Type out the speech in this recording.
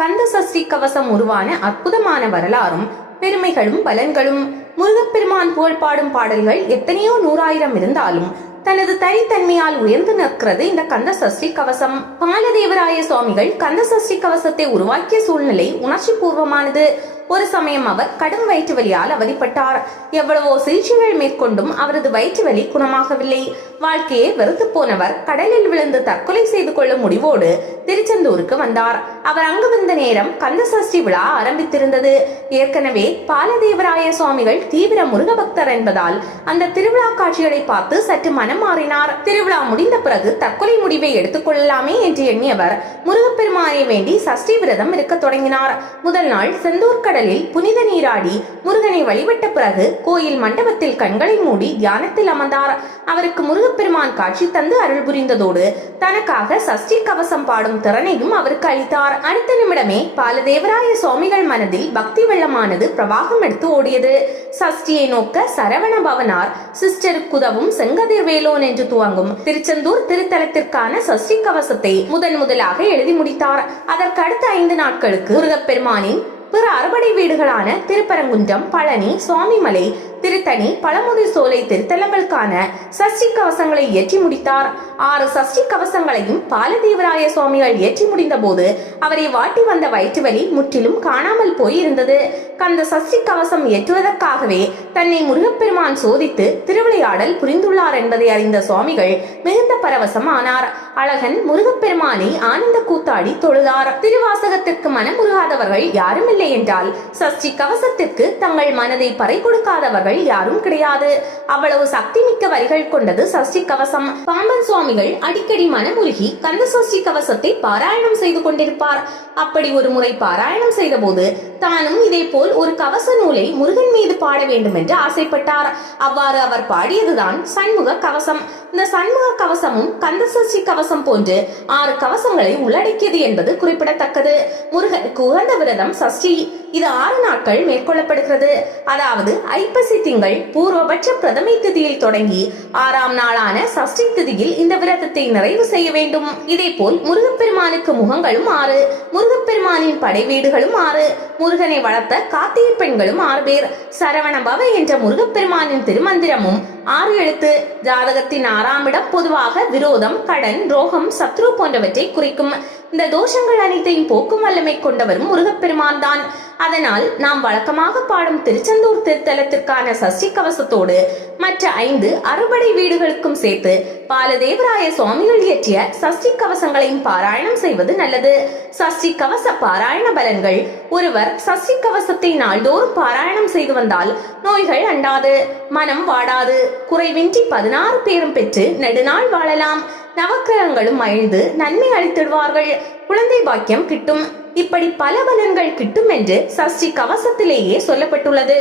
கந்த சஷ்டி கவசம் உருவான அற்புதமான வரலாறும் பெருமைகளும் பலன்களும். முருகப்பெருமான் புகழ் பாடும் பாடல்கள் எத்தனையோ நூறாயிரம் இருந்தாலும் தனது தனித்தன்மையால் உயர்ந்து நிற்கிறது இந்த கந்த சஷ்டி கவசம். பாலதேவராய சுவாமிகள் கந்த சஷ்டி கவசத்தை உருவாக்கிய சூழ்நிலை உணர்ச்சி பூர்வமானது. ஒரு சமயம் அவர் கடும் வயிற்று வலியால் அவதிப்பட்டார். எவ்வளவோ சிகிச்சைகள் மேற்கொண்டும் அவரது வயிற்று வலி குணமாகவில்லை. வாழ்க்கையை வெறுத்து போனவர் கடலில் விழுந்து தற்கொலை செய்து கொள்ளும் முடிவோடு திருச்செந்தூருக்கு வந்தார். அவர் அங்கு வந்த நேரம் கந்த சஷ்டி விழா ஆரம்பித்திருந்தது. ஏற்கனவே பாலதேவராய சுவாமிகள் தீவிர முருக பக்தர் என்பதால் அந்த திருவிழா காட்சிகளை பார்த்து சற்று மனம் மாறினார். திருவிழா முடிந்த பிறகு தற்கொலை முடிவை எடுத்துக் கொள்ளலாமே என்று எண்ணியவர் முருகப்பெருமானை வேண்டி சஷ்டி விரதம் இருக்க தொடங்கினார். முதல் நாள் செந்தூர் கடலில் புனித நீராடி முருகனை வழிபட்ட பிறகு கோயில் மண்டபத்தில் கண்களை மூடி தியானத்தில் அமர்ந்தார். அவருக்கு முருகப்பெருமான் காட்சி தந்து அருள் புரிந்ததோடு தனக்காக சஷ்டி கவசம் பாடும் திறனையும் அவருக்கு அளித்தார். அடுத்த நிமிடமே பாலதேவராய சுவாமிகள் மனதில் பக்தி வெள்ளமானது பிரவாகம் எடுத்து ஓடியது. சஷ்டியை நோக்க சரவண பவனார் சிஸ்டருக்குதவும் செங்கதிர்வேலோன் என்று துவங்கும் திருச்செந்தூர் திருத்தலத்திற்கான சஷ்டி கவசத்தை முதலாக எழுதி முடித்தார். அதற்கு அடுத்த 5 நாட்களுக்கு முருகப்பெருமானின் பிற அறுபடை வீடுகளான திருப்பரங்குன்றம், பழனி, சுவாமிமலை, திருத்தணி, பழமுதி சோலை திருத்தலங்களுக்கான சஷ்டி கவசங்களை ஏற்றி முடித்தார். 6 சஷ்டி கவசங்களையும் பாலதேவராய சுவாமிகள் ஏற்றி முடிந்த போது அவரை வாட்டி வந்த வயிற்று வலி முற்றிலும் காணாமல் போயிருந்தது. கந்த சஷ்டி கவசம் ஏற்றுவதற்காகவே தன்னை முருகப்பெருமான் சோதித்து திருவிளையாடல் புரிந்துள்ளார் என்பதை அறிந்த சுவாமிகள் மிகுந்த பரவசம் ஆனார். அழகன் முருகப்பெருமானை ஆனந்த கூத்தாடி தொழுதார். திருவாசகத்திற்கு மனமுருகாதவர்கள் யாரும் இல்லை என்றால் சஷ்டி கவசத்திற்கு தங்கள் மனதை பறை கொடுக்காதவர்கள் யாரும் கிடையாது. அவ்வளவு சக்தி மிக்க வரிகள் கொண்டது சஷ்டி கவசம். பாம்பன் சுவாமிகள் அடிக்கடி மனமுருகி கந்த சஷ்டி கவசத்தை பாராயணம் செய்து கொண்டிருப்பார். அப்படி ஒரு முறை பாராயணம் செய்த போது தானும் இதே போல் ஒரு கவச நூலை முருகன் மீது பாட வேண்டும் என்று ஆசைப்பட்டார். அவ்வாறு அவர் பாடியதுதான் சண்முக கவசம். இந்த சண்முக கவசமும் கந்த சஷ்டி கவசம் போன்று 6 கவசங்களை உள்ளடக்கியது என்பது குறிப்பிடத்தக்கது. முருகனுக்கு உகந்த விரதம் சஷ்டி. இது 6 நாட்கள் மேற்கொள்ளப்படுகிறது. அதாவது ஐப்பசி திங்கள் பூர்வபட்ச பிரதமை திதியில் தொடங்கி 6ஆம் நாளான சஷ்டி திதியில் இந்த விரதத்தை நிறைவு செய்ய வேண்டும். இதே போல் முருகப்பெருமானுக்கு முகங்களும் 6, முருகப்பெருமானின் படை வீடுகளும் 6, முருகனை வளர்த்த கார்த்திகை பெண்களும் 6 பேர், சரவண பவ என்ற முருகப்பெருமானின் திருமந்திரமும் 6 எழுத்து. ஜாதகத்தின் 6ஆம் இடம் பொதுவாக விரோதம், கடன், ரோகம், சத்ரு போன்றவற்றை குறிக்கும். இந்த தோஷங்கள் அனைத்தையும் போக்கும் வல்லமை கொண்டவரும் முருகப்பெருமான் தான். அதனால் நாம் வழக்கமாக பாடும் திருச்செந்தூர் திருத்தலத்திற்கான சஷ்டி கவசத்தோடு மற்ற 5 அறுபடை வீடுகளுக்கும் சேர்த்து பாலதேவராய சுவாமிகள் இயற்றிய சஷ்டி கவசங்களையும் பாராயணம் செய்வது நல்லது. சஷ்டி கவச பாராயண பலன்கள். ஒருவர் சஷ்டி கவசத்தை நாள்தோறும் பாராயணம் செய்து வந்தால் நோய்கள் அண்டாது, மனம் வாடாது, குறைவின்றி 16 பேரும் பெற்று நெடுநாள் வாழலாம். நவக்கிரகங்களும் மகிழ்ந்து நன்மை அளித்திடுவார்கள். குழந்தை பாக்கியம் கிட்டும். இப்படி பல பலன்கள் கிட்டும் என்று சஷ்டி கவசத்திலேயே சொல்லப்பட்டுள்ளது.